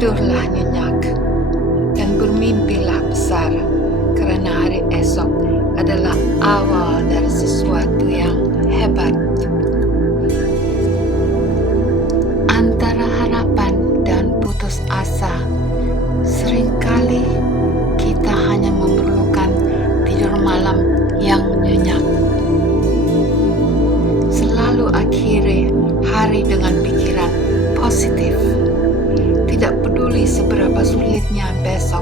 Tidurlah nyenyak dan bermimpilah besar, karena hari esok adalah awal dari sesuatu yang hebat. Antara harapan dan putus asa, seringkali kita hanya memerlukan tidur malam yang nyenyak. Selalu akhiri hari dengan pikiran positif. Tidak peduli seberapa sulitnya besok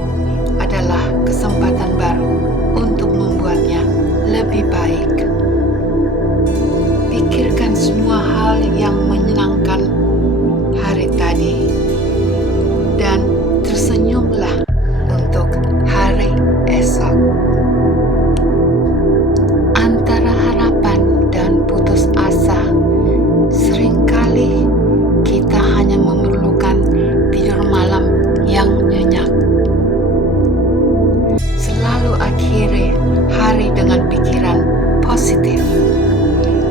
adalah kesempatan baru untuk membuatnya lebih baik. Pikirkan semua hal yang menyenangkan hari tadi dan tersenyumlah untuk hari esok. Antara harapan dan putus asa, seringkali kita hanya memerlukan tidur malam yang nyenyak. Selalu akhiri hari dengan pikiran positif.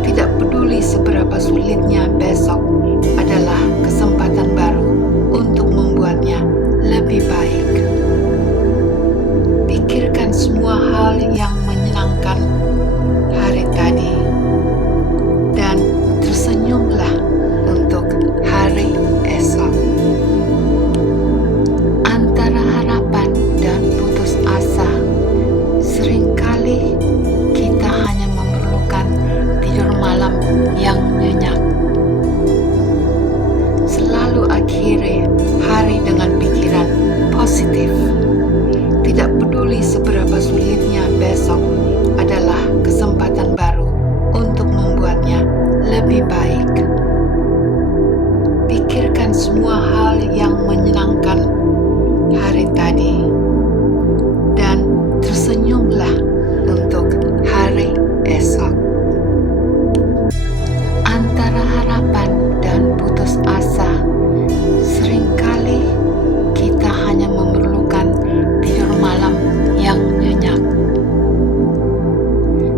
Tidak peduli seberapa sulitnya besok adalah kesempatan baru untuk membuatnya lebih baik. Pikirkan semua hal yang menyenangkan hari tadi dan tersenyumlah untuk hari esok. Antara harapan dan putus asa, seringkali kita hanya memerlukan tidur malam yang nyenyak. Selalu akhiri hari dengan pikiran positif. Tidak peduli seberapa sulitnya besok adalah kesempatan baru untuk membuatnya lebih baik. Pikirkan semua hal yang menyenangkan hari tadi dan tersenyumlah untuk hari esok. Antara harapan dan putus asa, seringkali kita hanya memerlukan tidur malam yang nyenyak.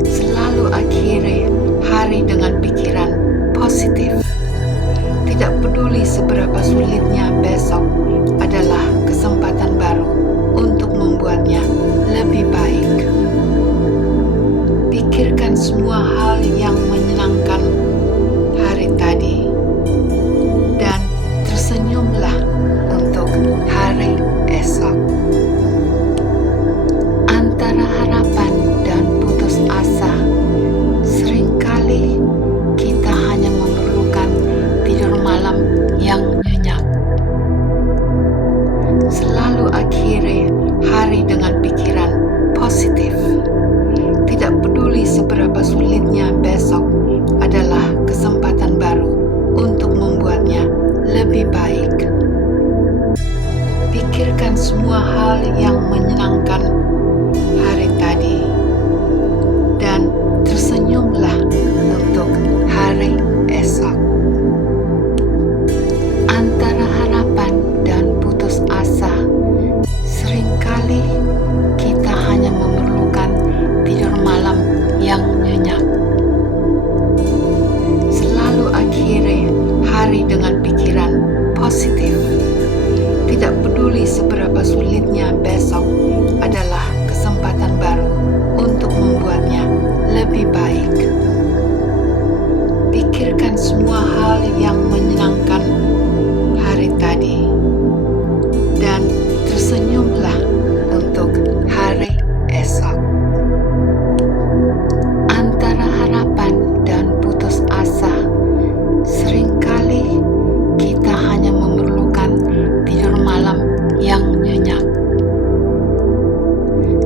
Selalu akhiri hari dengan pikiran positif. Tidak peduli seberapa sulitnya besok adalah kesempatan baru untuk membuatnya lebih baik. Pikirkan semua hal yang menyenangkan hari tadi dan tersenyumlah untuk hari esok. Antara harapan dan putus asa, seringkali kita hanya memerlukan tidur malam yang nyenyak. Selalu akhiri hari dengan pikiran positif. Tidak peduli seberapa sulitnya besok adalah kesempatan baru untuk membuatnya lebih baik. Pikirkan semua hal yang menyenangkan hari tadi dan tersenyumlah untuk hari esok. Antara harapan dan putus asa, seringkali kita hanya memerlukan tidur malam yang nyenyak. Selalu akhiri hari dengan pikiran positif. Tidak peduli seberapa sulitnya besok adalah kesempatan baru untuk membuatnya lebih baik. Pikirkan semua hal yang menyenangkan hari tadi dan tersenyumlah untuk hari esok. Antara harapan dan putus asa, seringkali kita hanya memerlukan tidur malam yang nyenyak.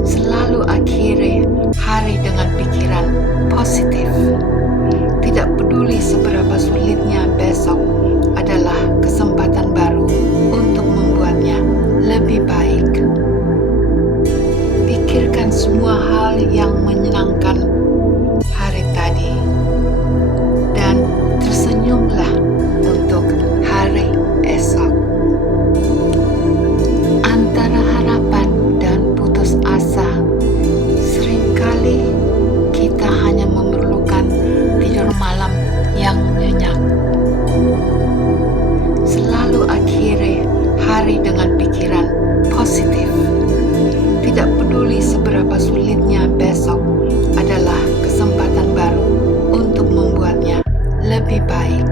Selalu akhiri hari dengan pikiran positif. Tidak peduli seberapa sulitnya besok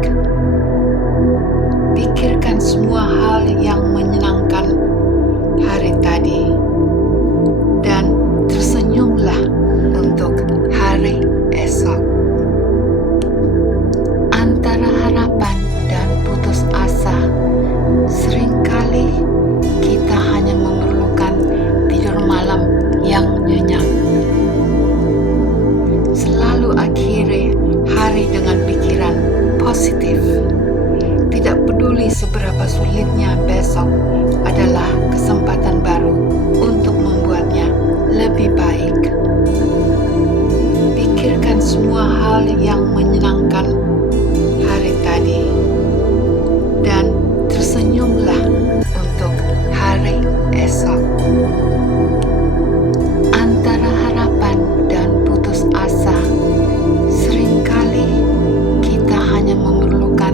baik. Pikirkan semua hal yang menyenangkan hari tadi dan tersenyumlah untuk hari esok. Antara harapan dan putus asa, seringkali kita hanya memerlukan tidur malam yang nyenyak. Selalu akhiri hari dengan pikiran positif. Tidak peduli seberapa sulitnya, besok adalah kesempatan baru untuk membuatnya lebih baik. Pikirkan semua hal yang menyenangkan hari tadi dan tersenyumlah untuk hari esok. Antara harapan dan putus asa, seringkali kita hanya memerlukan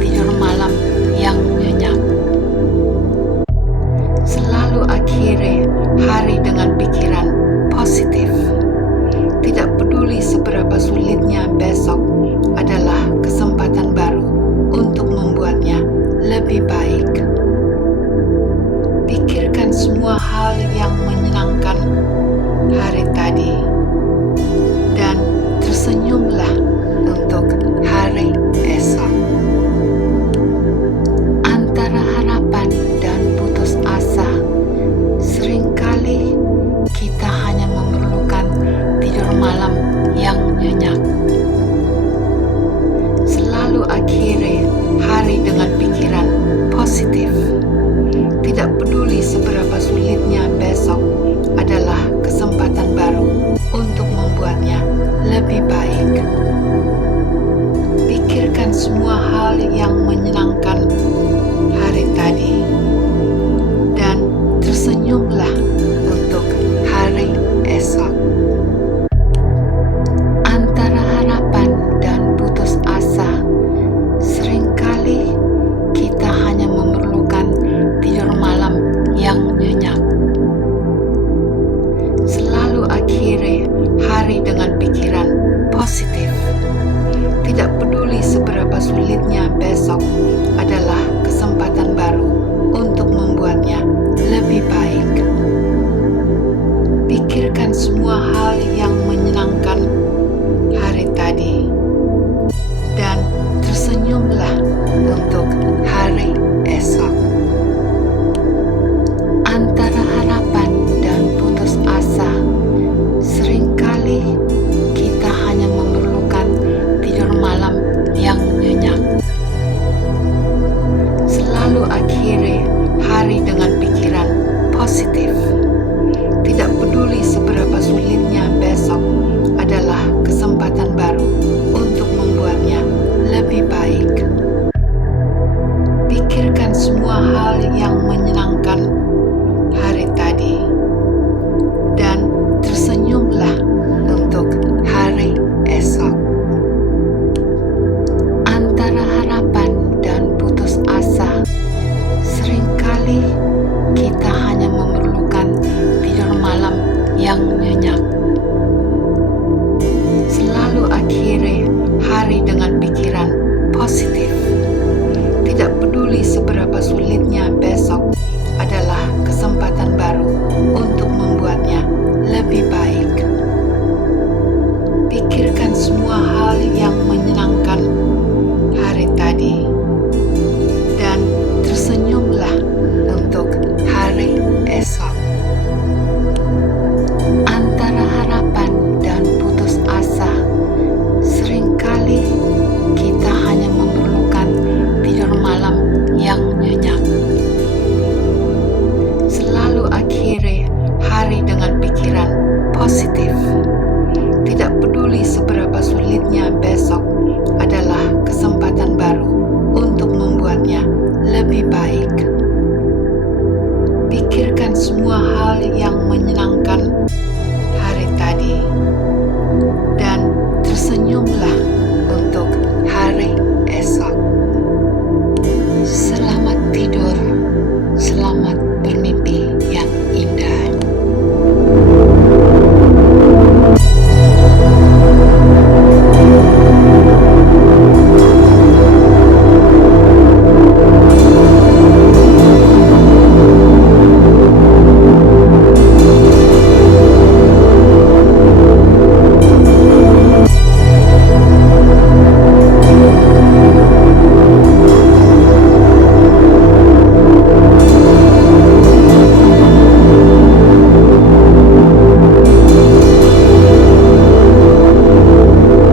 tidur malam yang nyenyak. Selalu akhiri hari dengan pikiran positif. Tidak peduli seberapa sulitnya, besok adalah kesempatan baru untuk membuatnya lebih baik. Pikirkan semua hal yang menyenangkan hari tadi dan tersenyumlah untuk hari esok. Antara harapan dan putus asa, seringkali kita hanya memerlukan tidur malam yang nyenyak. Selalu akhiri hari dengan pikiran positif. Tidak peduli seberapa sulitnya, besok adalah kesempatan baru untuk membuatnya lebih baik. Pikirkan semua hal yang menyenangkan hari tadi dan tersenyumlah untuk hari esok. Antara harapan dan putus asa, seringkali kita hanya memerlukan tidur malam yang nyenyak. Selalu akhiri hari dengan pikiran positif. Tidak peduli seberapa sulitnya, besok adalah kesempatan baru untuk membuatnya lebih baik. Pikirkan semua hal yang menyenangkan hari tadi